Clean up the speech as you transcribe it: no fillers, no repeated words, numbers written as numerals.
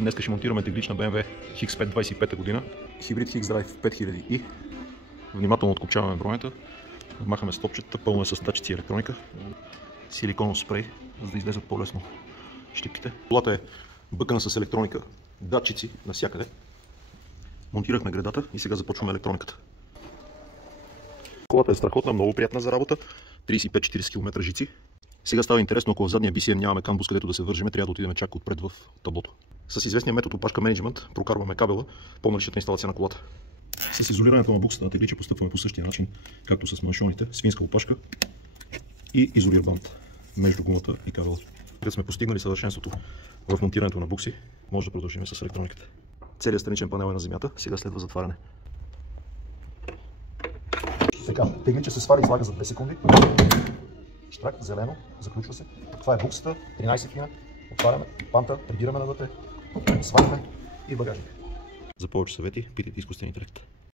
Днес ще монтираме теглична BMW X5 25 година, хибрид X-Drive 5000i. Внимателно откопчаваме бронята, махаме стопчета, пълно е с тачици и електроника. Силиконов спрей, за да излезат по-лесно щипките. Колата е бъкана с електроника, датчици навсякъде. Монтирахме гредата и сега започваме електрониката. Колата е страхотна, много приятна за работа. 35-40 км жици. Сега става интересно, ако в задния BCM нямаме камбус, където да се вържиме, трябва да отидем чак отпред в таблото. С известния метод опашка менеджмент прокарваме кабела по наличната инсталация на колата. С изолирането на буксата на теглича постъпваме по същия начин, както с маншоните, свинска опашка и изолир бант между гумата и кабела. Когато сме постигнали съвършенството в монтирането на букси, може да продължим с електрониката. Целият страничен панел е на земята, сега следва затваряне. Така, теглича се сваля и слага за 2 секунди. Штрак, зелено, заключва се. Това е буксата, 13 хина. Отваряме панта, прибираме навътре, сваляме и багажник. За повече съвети питайте изкуствен интелект.